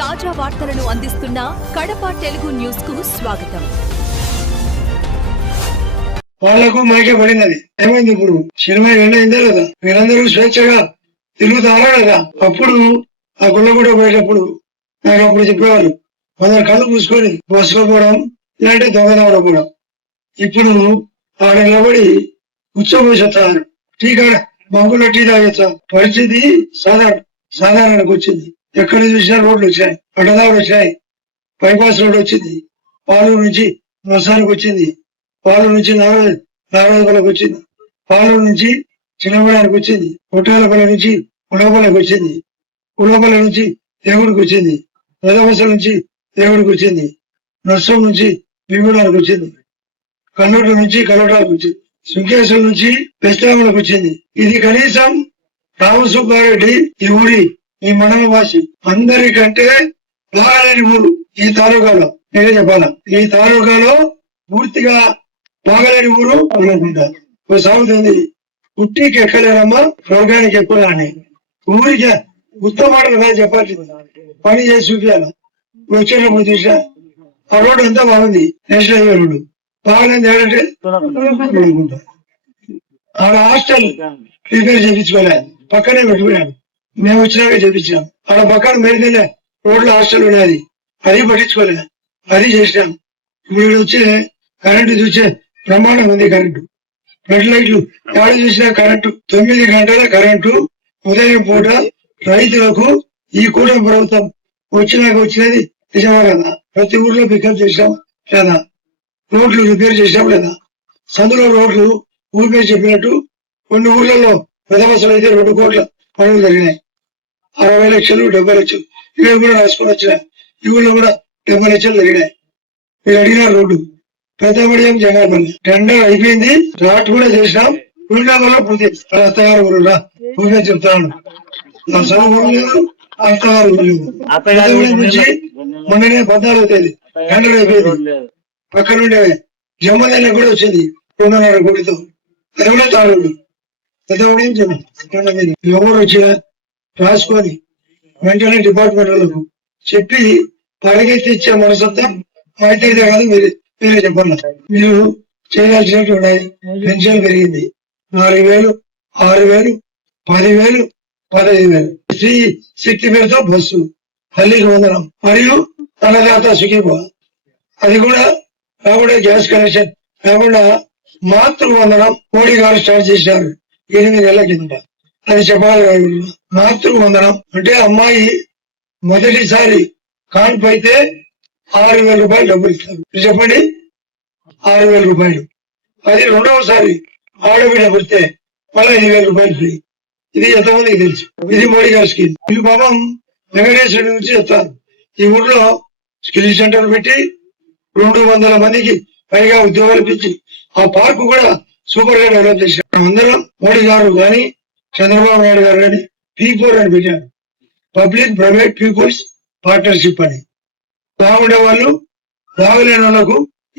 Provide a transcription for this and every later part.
తాజా వార్తలను అందిస్తున్న కడప తెలుగు న్యూస్ కు స్వాగతం. వాళ్లకు మాకే పడినది. ఏమైంది ఇప్పుడు? సినిమా ఎండైందే లేదా? మీరందరూ స్వేచ్ఛగా తిరుగుతారా లేదా? అప్పుడు ఆ గుళ్ళగూడ పోయేటప్పుడు నాకు అప్పుడు చెప్పేవాళ్ళు, కొందరు కళ్ళు మూసుకొని బస్సులో పోవడం, ఇలాంటి దొంగదవడం కూడా. ఇప్పుడు ఆడ నిలబడి ఉచ్చపోసేస్తారు. టీ కాడ బంకులో టీ తాగేస్తా. పరిస్థితి సాధారణకు వచ్చింది. ఎక్కడ చూసినా రోడ్లు వచ్చాయి, అడ్డదారులు వచ్చాయి. బైపాస్ రోడ్ వచ్చింది, పాలూరు నుంచి మసానికి వచ్చింది, పాలూరు నుంచి నారాయణపల్లికి వచ్చింది, పాలూరు నుంచి చిన్నపడానికి వచ్చింది, కొట్టాలపల్లి నుంచి ఉడవపల్లికి వచ్చింది, ఉడవపల్లి నుంచి దేవుడికి వచ్చింది, పెదబసల నుంచి దేవుడికి వచ్చింది, నర్సం నుంచి భీముడానికి వచ్చింది, కల్లూరు నుంచి కల్లూటాలకు వచ్చింది, సుంకేశ్వరం నుంచి పెస్తాములకు వచ్చింది. ఇది కనీసం రామసుబ్బారెడ్డి ఈ ఊరి ఈ మండల వాసి అందరికంటే బాగాలేని ఊరు ఈ తాలూకాలో. నేనే చెప్పాలా, ఈ తాలూకాలో పూర్తిగా బాగలేని ఊరు అనుకుంటారు. సాగుతుంది, పుట్టికి ఎక్కలేరమ్మా రోగానికి ఎక్కువ అని. ఊరికి ఉత్తమ మాటలు కాదు చెప్పాలి, పని చేసి చూపించాలి. వచ్చేటప్పుడు చూసా ఆ రోడ్డు అంతా బాగుంది, నేషనల్ హైవే రోడ్డు బాగాలేదు. ఏంటంటే ఆడ హాస్టల్ రిపేర్ చేయించుకోలే, పక్కనే పెట్టుకున్నాను. మేము వచ్చినాక చేయించాం. ఆడ పక్కన మెరిదిలే రోడ్లు హాస్టల్ ఉన్నది, అది పట్టించుకోలే, అది చేసినాం. ఇప్పుడు వచ్చే కరెంటు చూసే ప్రమాణం ఉంది. కరెంటు ఫ్లడ్ లైట్లు ఎక్కడ చూసినా కరెంటు, 9 గంటల కరెంటు ఉదయం పూట రైతులకు ఈ కూటమి ప్రభుత్వం వచ్చినది నిజమా కదా? ప్రతి ఊర్లో పికప్ చేసాం లేదా? రోడ్లు రిపేర్ చేసాం లేదా? సందులో రోడ్లు ఊరిపే చెప్పినట్టు కొన్ని ఊర్లలో పెదవసలు అయితే 2 కోట్ల పనులు జరిగినాయి. 60 లక్షలు 70 లక్షలు ఇవి కూడా రాసుకొని వచ్చినాయి. ఈ ఊళ్ళో కూడా 70 లక్షలు జరిగినాయి. మీరు అడిగిన రోడ్డు పెద్దమడియం జంగాపల్లి టెండర్ అయిపోయింది, రాట్ కూడా చేసినాం. వీళ్ళలో పూర్తి అత్తగారు ఊరులా పూర్తి చెప్తాను. నా చదువు లేదు, అత్తగారు నుంచి మొన్ననే 14వ తేదీ టెండర్ అయిపోయింది. పక్క నుండే జమ్మదల్ల కూడా వచ్చింది 2.5 కోటితో. అది కూడా తాడు పెద్దమడియం జమ్మది. ఎవరు వచ్చినా రాసుకొని వెంటనే డిపార్ట్మెంట్లకు చెప్పి పరిగెత్తి ఇచ్చే మనసంతా అయితే కాదు. మీరే చెప్పాలి. మీరు చేయాల్సినట్టు ఉన్నాయి. పెన్షన్ పెరిగింది 4,000, 6,000, 10,000, 15,000. స్త్రీ శక్తి పేరుతో బస్సు, తల్లికి వందనం మరియు అన్నదాత సుఖీభవ. అది కూడా కాకుండా గ్యాస్ కనెక్షన్ కాకుండా మాతృ వందనం మోడీ గారు స్టార్ట్ చేశారు 8 నెలల కింద. అది చెప్పాలి. మాతృ వందనం అంటే అమ్మాయి మొదటిసారి కాన్పు అయితే 6,000 రూపాయలు డబ్బులు ఇస్తారు. చెప్పండి, 6,000 రూపాయలు. అది 2వసారి ఆడబిడ్డ పుడితే మళ్ళీ 5,000 రూపాయలు ఫ్రీ. ఇది ఎంతమందికి తెలుసు? ఇది మోడీ గారి స్కీమ్. ఇది పాపం వెంకటేశ్వరుడి నుంచి చెప్తారు. ఈ ఊర్లో స్కిల్ సెంటర్ పెట్టి 200 మందికి పైగా ఉద్యోగాలు ఇచ్చి ఆ పార్కు కూడా సూపర్ గా డెవలప్ చేశారు. అందరం మోడీ గారు కానీ చంద్రబాబు నాయుడు గారు కానీ P4 అని పెట్టారు, పబ్లిక్ ప్రైవేట్ పీపుల్స్ పార్ట్నర్షిప్ అని. బాగుండే వాళ్ళు బాగులేని వాళ్ళకు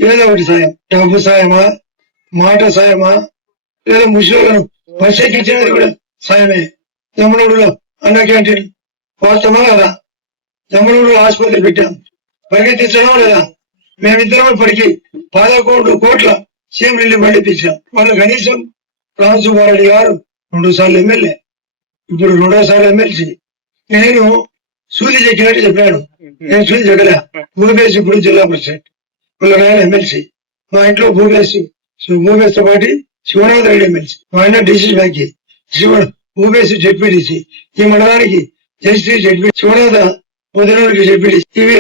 ఏదో ఒకటి సాయం, డబ్బు సాయమా, మాట సాయమా, లేదా ముసలిలను బస్ ఎక్కించేది కూడా సాయమే. జమ్మలూరులో అన్న క్యాంటీన్ వాస్తవమా కదా? జమ్మలూరులో ఆసుపత్రి పెట్టాం, పరిగెత్తించడం లేదా? మేమిద్దరం ఇప్పటికీ 11 కోట్ల సీఎం రిలీఫ్ పండిపించాం. వాళ్ళు కనీసం రామసుబ్బారెడ్డి గారు 2 సార్లు ఎమ్మెల్యే, ఇప్పుడు 2వ సారి ఎమ్మెల్సీ. నేను సూది చెక్కినట్టు చెప్పాడు. నేను సూది చెక్కలే. భూపేశ్ ఇప్పుడు జిల్లా ప్రెసిడెంట్, పిల్లగాయన ఎమ్మెల్సీ. మా ఇంట్లో భూపేశ్తో పాటు శివనాథ్ రెడ్డి ఎమ్మెల్సీ, మా ఆయన డిసి బ్యాంక్ భూపేశ్ జెడ్పీటీసీ, ఈ మండలానికి జస్టిస్ జెడ్పీ, శివనాథ పొద్దునూరికి జెడ్పీటీసీ. ఇవి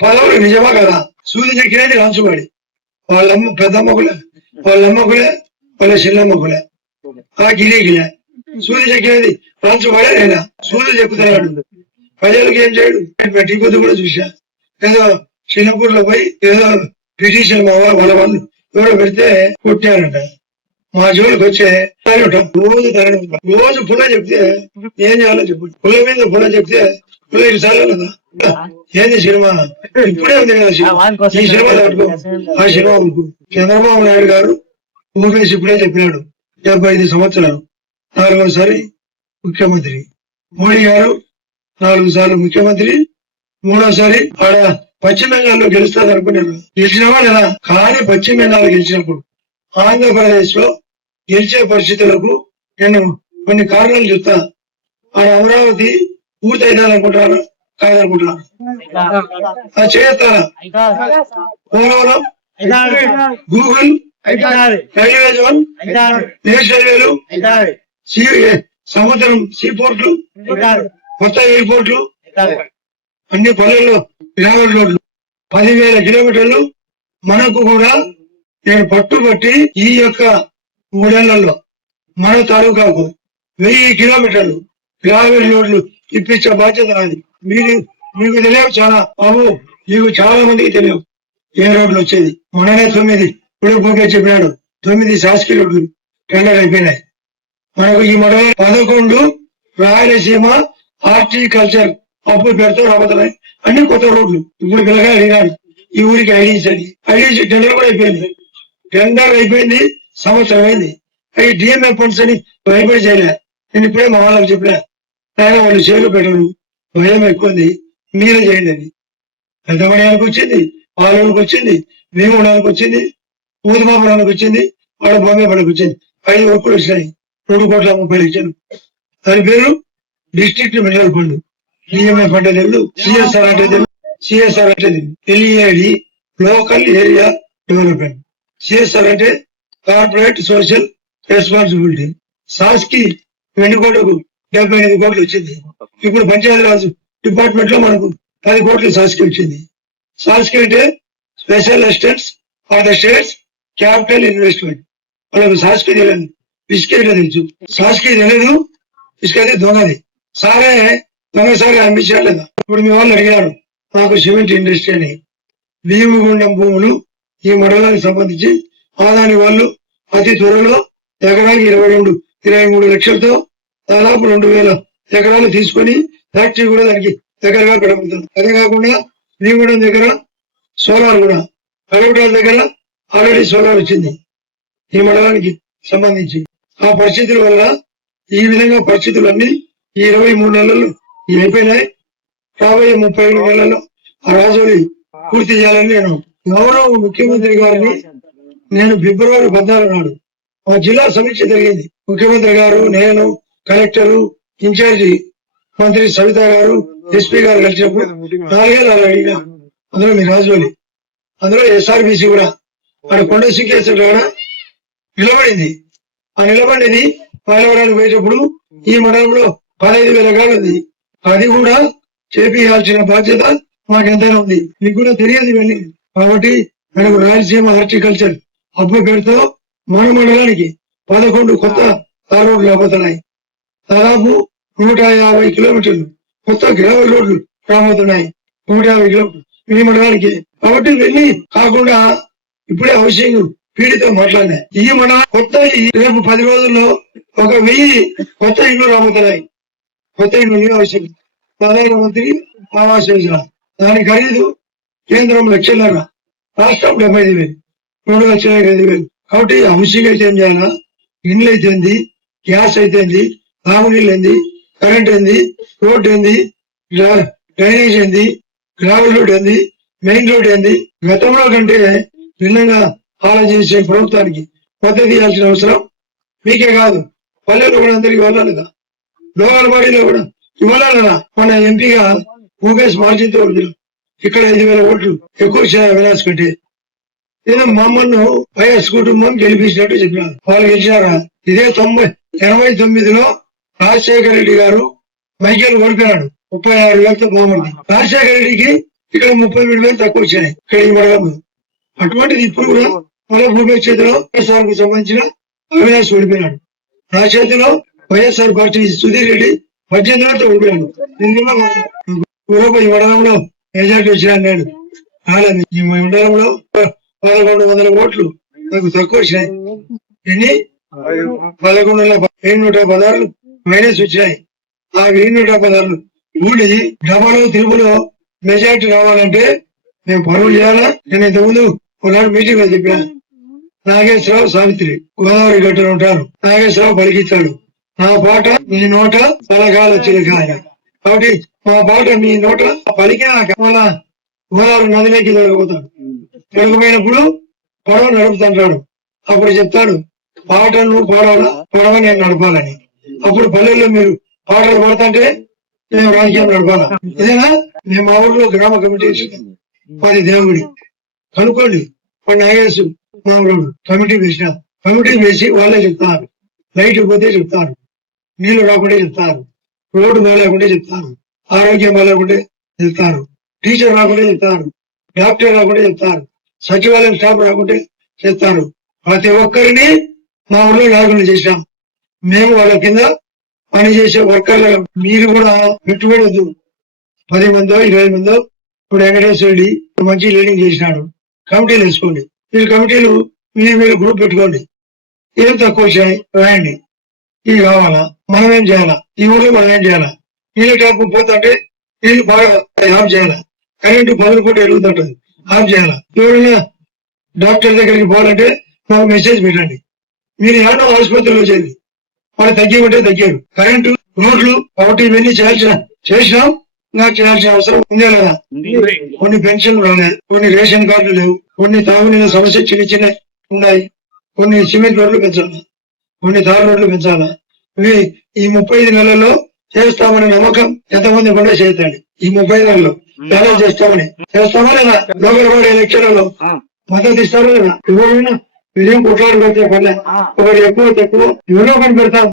పదవులు నిజమా కదా? సూది చెక్కినది రాంచువాడి. వాళ్ళమ్మ పెద్దమ్మకులే, వాళ్ళమ్మకులే, వాళ్ళ చిన్నమ్మకులే, ఆ గిరిగిలే. సూది చెక్కినది రాంచువాడే లేదా? సూది చెక్కుతున్నాడు, ప్రజలకు ఏం చేయడు. టీ పొద్దు కూడా చూసా, ఏదో చిన్నపూర్లో పోయి ఏదో పిటిషన్ వాళ్ళ వాళ్ళు ఎవరో పెడితే కొట్టారంట. మా జోలికి వచ్చే రోజు పుల్ల చెప్తే ఏం చేయాలో చెప్పు. పుల్ల మీద పుల్ల చెప్తే పుల్ల 2 సార్లు కదా. ఏంది సినిమా ఇప్పుడే ఉంది కదా, ఈ సినిమా దాటుకో, ఆ సినిమా చంద్రబాబు నాయుడు గారు భూపేశ్ ఇప్పుడే చెప్పినాడు 75 సంవత్సరాలు 4వసారి ముఖ్యమంత్రి. మోడీ గారు 4 సార్లు ముఖ్యమంత్రి, మూడోసారి ఆడ పశ్చిమ బెంగాల్లో గెలుస్తుంది అనుకున్నాను. గెలిచినవా లేదా? కానీ పశ్చిమ బెంగాల్ గెలిచినప్పుడు ఆంధ్రప్రదేశ్ లో గెలిచే పరిస్థితులకు నేను కొన్ని కారణాలు చెప్తా. ఆడ అమరావతి పూర్తయిదాలనుకుంటున్నాను, కాదనుకుంటున్నాను. అది చేస్తారా? Polavaram, Google, railway zone, national రైల్వేలు, సముద్రం సీ పోర్ట్లు, కొత్త ఎయిర్పోర్ట్లు, అన్ని పల్లెల్లో గ్రామీణ రోడ్లు 10,000 కిలోమీటర్లు మనకు కూడా నేను పట్టుబట్టి ఈ యొక్క 3 ఏళ్లలో మన తాలూకాకు 1000 కిలోమీటర్లు గ్రామీణ రోడ్లు ఇప్పించే బాధ్యత నాది. మీకు తెలియవు చాలా బాబు, మీకు చాలా మందికి తెలియవు ఏ రోడ్లు వచ్చేది. మొన్ననే 9 ఇప్పుడు పోకే చెప్పినాడు 9 శాసకీయ రోడ్లు టెండర్ అయిపోయినాయి. మనకు ఈ మొదలు 11 రాయలసీమ హార్టికల్చర్ అప్పు పెడతా రాబోతున్నాయి. అన్ని కొత్త రోడ్లు. ఇప్పుడు పిల్లగా అడిగినాడు ఈ ఊరికి ఐడీస్ అని. ఐడీస్ టెండర్ కూడా అయిపోయింది. టెండర్ అయిపోయింది, సంవత్సరం అయింది. అవి డిఎంఏ ఫండ్స్ అని భయపడి చేయలే. నేను ఇప్పుడే మా వాళ్ళకి చెప్పినా, ఆయన వాళ్ళు చేరు పెట్టరు, భయం ఎక్కువంది, మీరే చేయండి అని. పెద్దమడానికి వచ్చింది, పాలూరుకి వచ్చింది, వేముడానికి వచ్చింది, ఊదుమాపురానికి వచ్చింది, వాళ్ళ బొమ్మేపల్లికి వచ్చింది. 5 వర్కులు వచ్చినాయి. 2,30,00,000 దాని పేరు district mineral fund. DMA fund లేదు, సిఎస్ఆర్ అంటే తెలుగు, సిఎస్ఆర్ అంటే LED local area development. CSR అంటే కార్పొరేట్ సోషల్ రెస్పాన్సిబిలిటీ. సాస్కి 20 కోట్లకు 75 కోట్లు వచ్చింది. ఇప్పుడు పంచాయతీరాజ్ డిపార్ట్మెంట్ లో మనకు 10 కోట్లు సాస్కి వచ్చింది. సాస్కి అంటే special assistants for the states capital investment. వాళ్ళకు సాస్కి తెలియదు, ఇసుకే తెలుసు. సాస్కి తెలియదు, ఇసుకది దొంగది. సారే దొంగ సారే అమ్మించారు లేదా? ఇప్పుడు మీ వాళ్ళు అడిగారు నాకు సిమెంట్ ఇండస్ట్రీ అని. భీముగుండం భూములు ఈ మండలానికి సంబంధించి ఆదాని వాళ్ళు అతి త్వరలో ఎకరానికి 22-23 లక్షలతో దాదాపు 2,000 ఎకరాలు తీసుకొని ఫ్యాక్టరీ కూడా దానికి దగ్గరగా పెడబడుతుంది. అదే కాకుండా భీముగూడెం దగ్గర సోలార్ కూడా, కడపటాల దగ్గర ఆల్రెడీ సోలార్ వచ్చింది ఈ మండలానికి సంబంధించి. ఆ పరిస్థితుల వల్ల ఈ విధంగా పరిస్థితులు అన్ని ఈ 23 నెలలు అయిపోయినాయి. రాబోయే 35 నెలల్లో ఆ రాజోలి పూర్తి చేయాలని నేను గౌరవ ముఖ్యమంత్రి గారిని నేను ఫిబ్రవరి 14 నాడు మా జిల్లా సమీక్ష జరిగింది. ముఖ్యమంత్రి గారు, నేను, కలెక్టరు, ఇన్ఛార్జి మంత్రి సవిత గారు, ఎస్పీ గారు కలిసినప్పుడు 4 ఏళ్ళు అలా అడిగినా. అందులో మీ రాజోలి, అందులో ఎస్ఆర్బిసి కూడా అక్కడ కొండ సింకేశ్వర కూడా నిలబడింది. ఆ నిలబడింది పాలవరానికి పోయేటప్పుడు ఈ మండలంలో 15,000 ఎకరాలు ఉంది. అది కూడా చేపియాల్సిన బాధ్యత మాకెంతైనా ఉంది. మీకు కూడా తెలియదు ఇవన్నీ. కాబట్టి మనకు రాయలసీమ హార్టికల్చర్ అప్పు పేరుతో మన మండలానికి 11 కొత్త తార్ రోడ్లు రాబోతున్నాయి. దాదాపు 150 కిలోమీటర్లు కొత్త గ్రావెల్ రోడ్లు రాబోతున్నాయి. 150 కిలోమీటర్లు ఈ మండలానికి. కాబట్టి ఇవన్నీ కాకుండా ఇప్పుడే హౌసింగ్ పీడితో మాట్లాడినా ఈ మండలం కొత్త రేపు 10 రోజుల్లో 1,000 కొత్త ఇళ్లు రాబోతున్నాయి. కొత్త ఇళ్లు హౌసింగ్ ప్రధానమంత్రి ఆవాస్ యోజన. దాని ఖరీదు కేంద్రం 1,00,000, రాష్ట్రం 75,000, 2,05,000. కాబట్టి హౌసింగ్ అయితే ఏం చేయాలా? ఇండ్లు అయితేంది, గ్యాస్ అయితేంది, తాగునీళ్ళు ఏంది, కరెంట్ ఏంది, రోడ్ ఏంది, డ్రైనేజ్ ఏంది, గ్రావెల్ రోడ్ ఏంది, మెయిన్ రోడ్ ఏంది. గతంలో కంటే భిన్నంగా ఆలోచించే ప్రభుత్వానికి పద్ధతి ఇవ్వాల్సిన అవసరం మీకే కాదు, పల్లెల్లో కూడా అందరికి ఇవ్వాలదా? లోకల్ బాడీలో కూడా ఇవ్వాలదా? మన ఎంపీగా ముఖేష్ మార్జిన్తో ఇక్కడ 5,000 ఓట్లు ఎక్కువ విలాస్ కంటే ఏదో మమ్మల్ని వైఎస్ కుటుంబం గెలిపించినట్టు చెప్పినారు. వాళ్ళు గెలిచినారా? ఇదే 89లో రాజశేఖర రెడ్డి గారు మైకేల్ ఓడిపోయినాడు 36,000తో బాగుంది. రాజశేఖర రెడ్డికి ఇక్కడ 37,000 తక్కువ వచ్చాయి ఇక్కడ ఈ మండలం. అటువంటిది ఇప్పుడు కూడా మన భూపేష్ చేతిలో వైఎస్ఆర్ కు సంబంధించిన అవినాష్ ఓడిపోయినాడు. నా చేతిలో వైఎస్ఆర్ పార్టీ సుధీర్ రెడ్డి 18,000తో ఓడిపోయాడు. ఈ మండలంలో మెజార్టీ వచ్చినా నేను రాలేదు. ఈ మండలంలో 1,100 ఓట్లు నాకు తక్కువ వచ్చినాయి. ఎన్ని 11,116 మైనస్ వచ్చినాయి. ఆ 1,116 ఊడి డబాలో తిరుపులో మెజార్టీ రావాలంటే మేము పనులు చేయాలా. నేను ఇంతకుముందు ఒకనాడు మీటింగ్ లో చెప్పినా, నాగేశ్వరరావు సావిత్రి గోదావరి గట్టున ఉంటారు. నాగేశ్వరరావు పలికిస్తాడు, నా పాట నీ నోట పలకాల చిలకాయ. కాబట్టి మా బాట మీ నోట పలికినాక మన గోదావరి నదిలోకి దొరకపోతాడు. దొరకపోయినప్పుడు పడవ నడుపుతుంటాడు. అప్పుడు చెప్తాడు పాటలు నువ్వు పాడాలా, పడవ నేను నడపాలని. అప్పుడు పల్లెల్లో మీరు పాటలు పాడుతుంటే మేము రాజకీయం నడపాలా. ఇదేనా మేము మా ఊర్లో గ్రామ కమిటీ 10 దేవుడి కనుక్కోండి. వాడు నాగేశు మా ఊరు కమిటీ వేసిన కమిటీ వేసి వాళ్ళే చెప్తారు. లైట్ పోతే చెప్తారు, నీళ్లు రాకుంటే చెప్తారు, రోడ్డు బాగాలేకుంటే చెప్తారు, ఆరోగ్యం బాగాలేకుంటే చెప్తారు, టీచర్ రాకుంటే చెప్తారు, డాక్టర్ రాకుంటే చెప్తారు, సచివాలయం స్టాఫ్ రాకుంటే చెప్తారు. ప్రతి ఒక్కరిని మా ఊళ్ళో నాయకులు చేశాం. మేము వాళ్ళ కింద పనిచేసే వర్కర్లు. మీరు కూడా పెట్టుబడి వద్దు. 10 మందో 20 మందో. ఇప్పుడు వెంకటేశ్వర రెడ్డి మంచి లీడింగ్ చేసినాడు. కమిటీలు వేసుకోండి. మీరు కమిటీలు మీరు గ్రూప్ పెట్టుకోండి. ఏం తక్కువ వచ్చాయి రాయండి. ఇవి కావాలా, మనం ఏం చేయాలా, ఈ ఊళ్ళో మనం ఏం చేయాలా, నీళ్ళు ట్యాప్ పోతుంటే నీళ్ళు బాగా ఆఫ్ చేయాలా, కరెంటు 10 కోట్లు ఎరుగుతుంటది ఆఫ్ చేయాలా. ఎవరైనా డాక్టర్ దగ్గరికి పోవాలంటే నాకు మెసేజ్ పెట్టండి. మీరు ఏమన్నా ఆసుపత్రిలో చేయండి. వాళ్ళు తగ్గిమంటే తగ్గారు. కరెంటు, రోడ్లు కాబట్టి ఇవన్నీ చేసినాం. నాకు చేయాల్సిన అవసరం ఉందే లేదా? కొన్ని పెన్షన్లు రాలేదు, కొన్ని రేషన్ కార్డులు లేవు, కొన్ని తాగునీళ్ళ సమస్య చిన్న ఉన్నాయి, కొన్ని సిమెంట్ రోడ్లు పెంచాలా, కొన్ని తారు రోడ్లు పెంచాలా. ఇవి ఈ 35 నెలల్లో చేస్తామనే నమ్మకం ఎంతమంది కూడా చేస్తాడు. ఈ 35 నెలల్లో ఎలా చేస్తామా లేదా? లోకల్ బాడీ ఎలక్షన్లలో మద్దతు ఇస్తారో లేదా? ఎవరైనా మీరేం కొట్లాడు పెడితే పర్లే, ఒకటి ఎక్కువ తక్కువ ఎవరో ఒకటి పెడతాం.